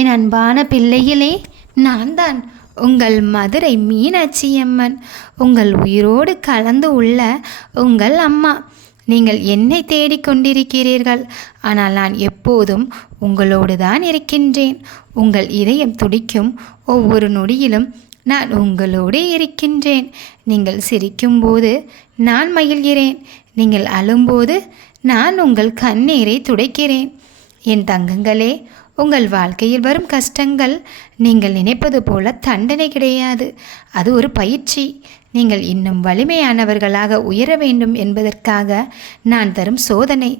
என் அன்பான பிள்ளைகளே, நான் தான் உங்கள் மதுரை மீனாட்சி அம்மன், உங்கள் உயிரோடு கலந்து உள்ள உங்கள் அம்மா. நீங்கள் என்னை தேடிக்கொண்டிருக்கிறீர்கள், ஆனால் நான் எப்போதும் உங்களோடு தான் இருக்கின்றேன். உங்கள் இதயம் துடிக்கும் ஒவ்வொரு நொடியிலும் நான் உங்களோடு இருக்கின்றேன். நீங்கள் சிரிக்கும்போது நான் மகிழ்கிறேன், நீங்கள் அழும்போது நான் உங்கள் கண்ணீரை துடைக்கிறேன். என் தங்கங்களே, உங்கள் வாழ்க்கையில் வரும் கஷ்டங்கள் நீங்கள் நினைப்பது போல தண்டனை கிடையாது. அது ஒரு பயிற்சி. நீங்கள் இன்னும் வலிமையானவர்களாக உயர வேண்டும் என்பதற்காக நான் தரும் சோதனை.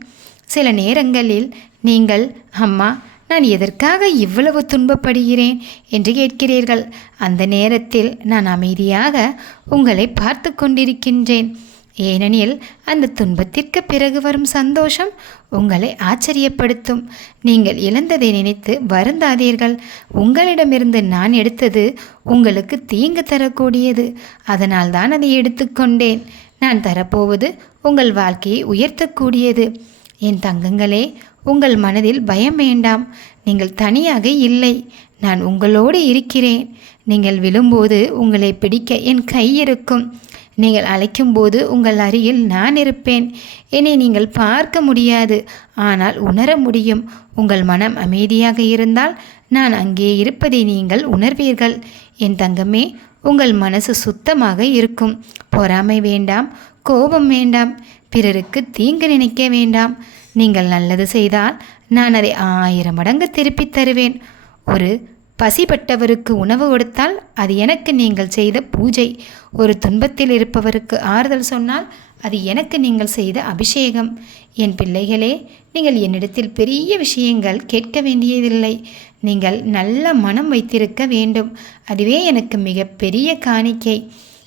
சில நேரங்களில் நீங்கள், அம்மா, நான் எதற்காக இவ்வளவு துன்பப்படுகிறேன் என்று கேட்கிறீர்கள். அந்த நேரத்தில் நான் அமைதியாக உங்களை பார்த்து கொண்டிருக்கின்றேன். ஏனெனில் அந்த துன்பத்திற்கு பிறகு வரும் சந்தோஷம் உங்களை ஆச்சரியப்படுத்தும். நீங்கள் இழந்ததை நினைத்து வருந்தாதீர்கள். உங்களிடமிருந்து நான் எடுத்தது உங்களுக்கு தீங்கு தரக்கூடியது. அதனால் தான் அதை எடுத்துக்கொண்டேன். நான் தரப்போவது உங்கள் வாழ்க்கையை உயர்த்தக்கூடியது. என் தங்கங்களே, உங்கள் மனதில் பயம் வேண்டாம். நீங்கள் தனியாக இல்லை, நான் உங்களோடு இருக்கிறேன். நீங்கள் விழும்போது உங்களை பிடிக்க என் கை இருக்கும். நீங்கள் அழைக்கும்போது உங்கள் அருகில் நான் இருப்பேன். என்னை நீங்கள் பார்க்க முடியாது, ஆனால் உணர முடியும். உங்கள் மனம் அமைதியாக இருந்தால் நான் அங்கே இருப்பதை நீங்கள் உணர்வீர்கள். என் தங்கமே, உங்கள் மனசு சுத்தமாக இருக்கும். பொறாமை வேண்டாம், கோபம் வேண்டாம், பிறருக்கு தீங்கு நினைக்க வேண்டாம். நீங்கள் நல்லது செய்தால் நான் அதை 1000 மடங்கு திருப்பித் தருவேன். ஒரு பசிப்பட்டவருக்கு உணவு கொடுத்தால் அது எனக்கு நீங்கள் செய்த பூஜை. ஒரு துன்பத்தில் இருப்பவருக்கு ஆறுதல் சொன்னால் அது எனக்கு நீங்கள் செய்த அபிஷேகம். என் பிள்ளைகளே, நீங்கள் என்னிடத்தில் பெரிய விஷயங்கள் கேட்க வேண்டியதில்லை. நீங்கள் நல்ல மனம் வைத்திருக்க வேண்டும். அதுவே எனக்கு மிகப்பெரிய காணிக்கை.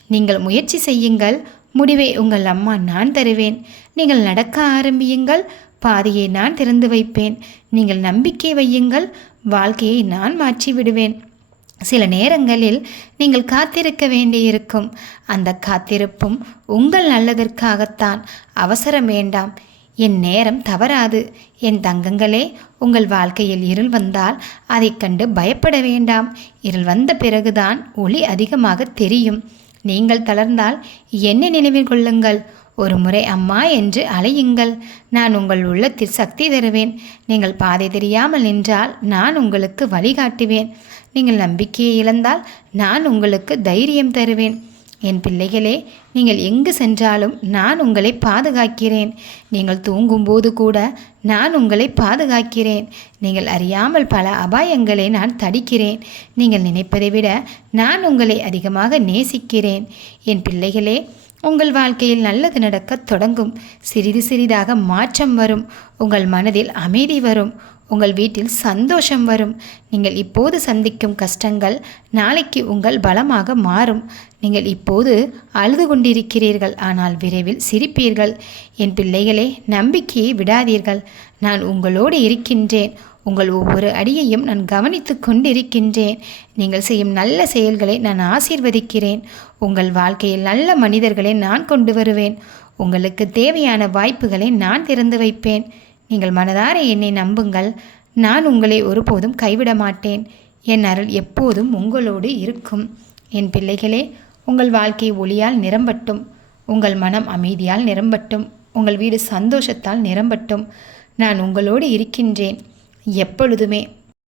நீங்கள் முயற்சி செய்யுங்கள், முடிவை உங்கள் அம்மா நான் தருவேன். நீங்கள் நடக்க ஆரம்பியுங்கள், பாதையை நான் திறந்து வைப்பேன். நீங்கள் நம்பிக்கை வையுங்கள், வாழ்க்கையை நான் மாற்றி விடுவேன். சில நேரங்களில் நீங்கள் காத்திருக்க வேண்டியிருக்கும். அந்த காத்திருப்பும் உங்கள் நல்லதற்காகத்தான். அவசரம் வேண்டாம், என் நேரம் தவறாது. என் தங்கங்களே, உங்கள் வாழ்க்கையில் இருள் வந்தால் அதை கண்டு பயப்பட வேண்டாம். இருள் வந்த பிறகுதான் ஒளி அதிகமாக தெரியும். நீங்கள் தளர்ந்தால் என்னை நினைவில் கொள்ளுங்கள். ஒரு முறை அம்மா என்று அழையுங்கள். நான் உங்கள் உள்ளத்தில் சக்தி தருவேன். நீங்கள் பாதை தெரியாமல் நின்றால் நான் உங்களுக்கு வழிகாட்டுவேன். நீங்கள் நம்பிக்கையை இழந்தால் நான் உங்களுக்கு தைரியம் தருவேன். என் பிள்ளைகளே, நீங்கள் எங்கு சென்றாலும் நான் உங்களை பாதுகாக்கிறேன். நீங்கள் தூங்கும்போது கூட நான் உங்களை பாதுகாக்கிறேன். நீங்கள் அறியாமல் பல அபாயங்களை நான் தடுக்கிறேன். நீங்கள் நினைப்பதை விட நான் உங்களை அதிகமாக நேசிக்கிறேன். என் பிள்ளைகளே, உங்கள் வாழ்க்கையில் நல்லது நடக்கத் தொடங்கும். சிறிது சிறிதாக மாற்றம் வரும். உங்கள் மனதில் அமைதி வரும். உங்கள் வீட்டில் சந்தோஷம் வரும். நீங்கள் இப்போது சந்திக்கும் கஷ்டங்கள் நாளைக்கு உங்கள் பலமாக மாறும். நீங்கள் இப்போது அழுது கொண்டிருக்கிறீர்கள், ஆனால் விரைவில் சிரிப்பீர்கள். என் பிள்ளைகளே, நம்பிக்கையை விடாதீர்கள். நான் உங்களோடு இருக்கின்றேன். உங்கள் ஒவ்வொரு அடியையும் நான் கவனித்து கொண்டிருக்கின்றேன். நீங்கள் செய்யும் நல்ல செயல்களை நான் ஆசீர்வதிக்கிறேன். உங்கள் வாழ்க்கையில் நல்ல மனிதர்களை நான் கொண்டு வருவேன். உங்களுக்கு தேவையான வாய்ப்புகளை நான் திறந்து வைப்பேன். நீங்கள் மனதார என்னை நம்புங்கள். நான் உங்களை ஒருபோதும் கைவிட மாட்டேன். என் அருள் எப்போதும் உங்களோடு இருக்கும். என் பிள்ளைகளே, உங்கள் வாழ்க்கை ஒளியால் நிரம்பட்டும். உங்கள் மனம் அமைதியால் நிரம்பட்டும். உங்கள் வீடு சந்தோஷத்தால் நிரம்பட்டும். நான் உங்களோடு இருக்கின்றேன் எப்பொழுதுமே.